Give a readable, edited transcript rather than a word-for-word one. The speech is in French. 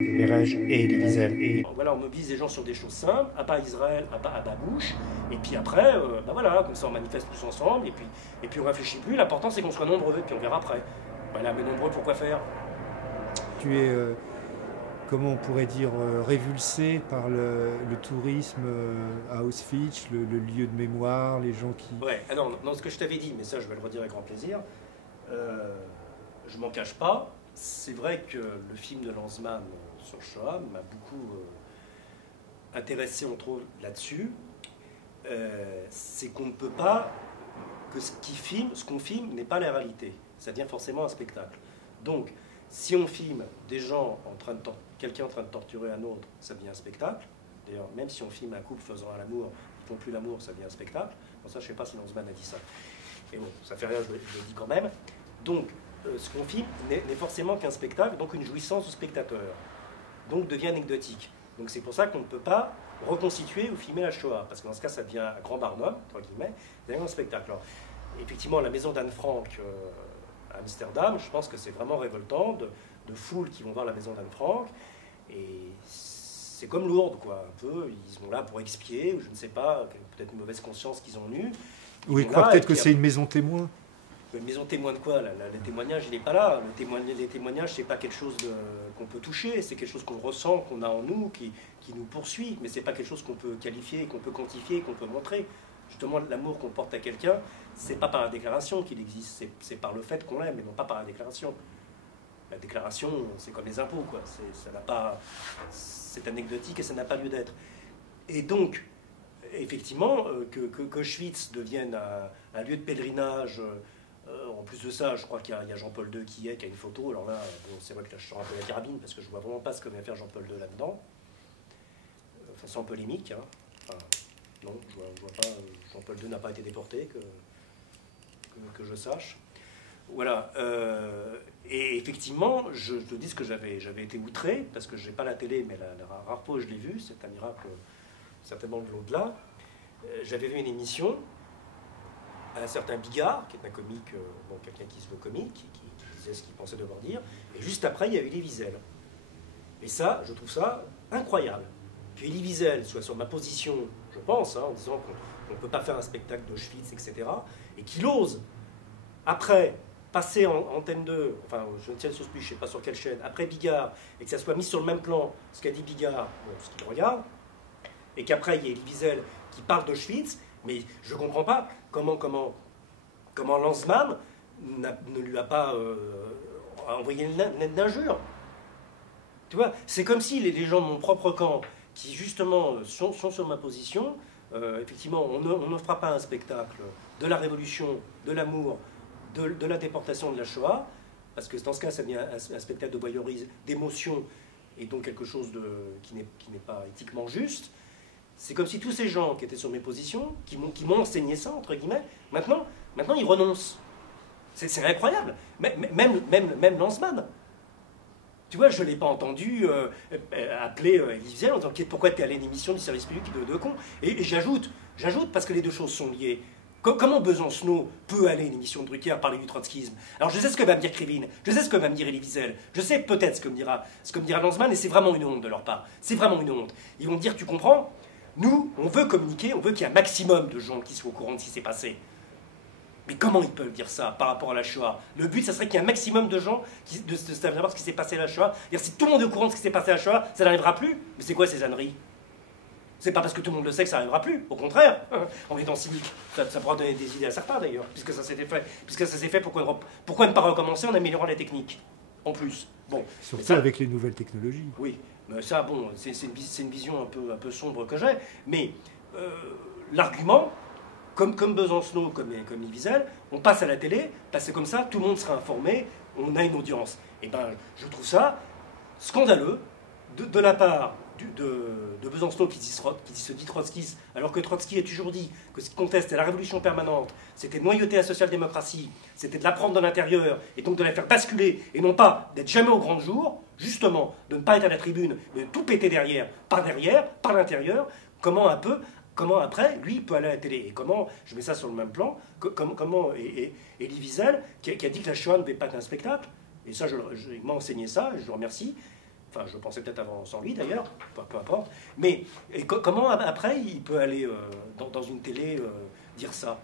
Mérège et Elie Wiesel. Et Voilà, on mobilise les gens sur des choses simples, à bas Israël, à bas Bush, et puis après, ben voilà, comme ça on manifeste tous ensemble, et puis on réfléchit plus, l'important c'est qu'on soit nombreux, et puis on verra après. Voilà, mais nombreux, pourquoi faire? tu es, comment on pourrait dire, révulsé par le tourisme à Auschwitz, le lieu de mémoire, les gens qui... Ouais, alors, non, ce que je t'avais dit, mais ça je vais le redire avec grand plaisir, je m'en cache pas, c'est vrai que le film de Lanzmann sur Shoah m'a beaucoup intéressé, entre autres, là-dessus. C'est qu'on ne peut pas, que ce qu'on filme n'est pas la réalité. Ça devient forcément un spectacle. Donc, si on filme des gens quelqu'un en train de torturer un autre, ça devient un spectacle. D'ailleurs, même si on filme un couple faisant l'amour, ils font plus l'amour, ça devient un spectacle. Bon, ça, je ne sais pas si Lanzmann a dit ça. Mais bon, ça fait rien, je le dis quand même. Donc, ce qu'on filme n'est forcément qu'un spectacle, donc une jouissance du spectateur. Donc, devient anecdotique. Donc, c'est pour ça qu'on ne peut pas reconstituer ou filmer la Shoah, parce que dans ce cas, ça devient un grand barnum, entre guillemets, ça devient un spectacle. Alors, effectivement, la maison d'Anne Frank à Amsterdam, je pense que c'est vraiment révoltant, de foules qui vont voir la maison d'Anne Frank, et c'est comme Lourdes, quoi, un peu, ils sont là pour expier, ou je ne sais pas, peut-être une mauvaise conscience qu'ils ont eue. Oui, ils croient peut-être que c'est une maison témoin. Une maison témoin de quoi? Le témoignage, il n'est pas là. Les témoignages, c'est pas quelque chose qu'on peut toucher, c'est quelque chose qu'on ressent, qu'on a en nous, qui nous poursuit, mais c'est pas quelque chose qu'on peut qualifier, qu'on peut quantifier, qu'on peut montrer. Justement, l'amour qu'on porte à quelqu'un, c'est pas par la déclaration qu'il existe, c'est par le fait qu'on l'aime, mais non pas par la déclaration. La déclaration, c'est comme les impôts, quoi. C'est anecdotique et ça n'a pas lieu d'être. Et donc, effectivement, que Auschwitz devienne un lieu de pèlerinage. En plus de ça, je crois qu'il y a Jean-Paul II qui a une photo. Alors là, bon, c'est vrai que là, je sors un peu la carabine parce que je vois vraiment pas ce que vient faire Jean-Paul II là-dedans. Enfin, sans polémique. Hein. Enfin, non, je vois pas. Jean-Paul II n'a pas été déporté, que je sache. Voilà. Et effectivement, je te dis que j'avais été outré parce que je n'ai pas la télé, mais la rare fois où je l'ai vu, c'est un miracle certainement de l'au-delà. J'avais vu une émission. Un certain Bigard, qui est un comique, bon, quelqu'un qui se veut comique, qui disait ce qu'il pensait devoir dire, et juste après, il y a eu Elie Wiesel. Et ça, je trouve ça incroyable. Que Elie Wiesel soit sur ma position, je pense, hein, en disant qu'on ne peut pas faire un spectacle d'Auschwitz, etc., et qu'il ose, après, passer en antenne 2, enfin, je ne tiens le plus, je ne sais pas sur quelle chaîne, après Bigard, et que ça soit mis sur le même plan, ce qu'a dit Bigard, bon, ce qu'il regarde, et qu'après, il y ait Elie Wiesel qui parle d'Auschwitz, mais je ne comprends pas comment Lanzmann ne lui a pas envoyé une lettre d'injure. Tu vois, c'est comme si les gens de mon propre camp, qui justement sont sur ma position, effectivement, on ne fera pas un spectacle de la révolution, de l'amour, de la déportation, de la Shoah, parce que dans ce cas, ça devient un spectacle de voyeurisme, d'émotion, et donc quelque chose qui n'est pas éthiquement juste. C'est comme si tous ces gens qui étaient sur mes positions, qui m'ont enseigné ça, entre guillemets, maintenant ils renoncent. C'est incroyable. Même Lanzmann. Tu vois, je ne l'ai pas entendu appeler Elie Wiesel en disant pourquoi tu es allé à une émission du service public de con. Et j'ajoute, parce que les deux choses sont liées. Comment Besancenot peut aller à une émission de Drucker parler du trotskisme? Alors je sais ce que va me dire Krivine, je sais ce que va me dire Elie Wiesel, je sais peut-être ce que me dira Lanzmann, et c'est vraiment une honte de leur part. C'est vraiment une honte. Ils vont me dire, tu comprends? Nous, on veut communiquer, on veut qu'il y ait un maximum de gens qui soient au courant de ce qui s'est passé. Mais comment ils peuvent dire ça par rapport à la Shoah? Le but, ça serait qu'il y ait un maximum de gens de savoir ce qui s'est passé à la Shoah. Si tout le monde est au courant de ce qui s'est passé à la Shoah, ça n'arrivera plus. Mais c'est quoi ces âneries? C'est pas parce que tout le monde le sait que ça n'arrivera plus. Au contraire, en étant cynique. Ça pourra donner des idées à certains d'ailleurs, puisque ça s'est fait. Puisque ça s'est fait, pourquoi ne pas recommencer en améliorant les techniques? En plus. Bon. Surtout avec les nouvelles technologies. Oui. Mais ça, bon, c'est une vision un peu sombre que j'ai. Mais l'argument, comme Besancenot, comme Elie Wiesel, on passe à la télé, parce que comme ça, tout le monde sera informé, on a une audience. Et ben, je trouve ça scandaleux de la part de Besancenot qui se dit trotskiste, alors que Trotsky a toujours dit que ce qui conteste la révolution permanente, c'était de noyauter la social-démocratie, c'était de la prendre de l'intérieur, et donc de la faire basculer, et non pas d'être jamais au grand jour, justement, de ne pas être à la tribune, mais de tout péter derrière, par l'intérieur, comment après, lui, il peut aller à la télé. Et comment, je mets ça sur le même plan, comment Elie Wiesel, qui a dit que la Shoah ne devait pas être un spectacle, et ça, il m'a enseigné ça, je le remercie, Enfin, je pensais peut-être avant sans lui d'ailleurs, peu importe. Mais comment après il peut aller dans une télé dire ça?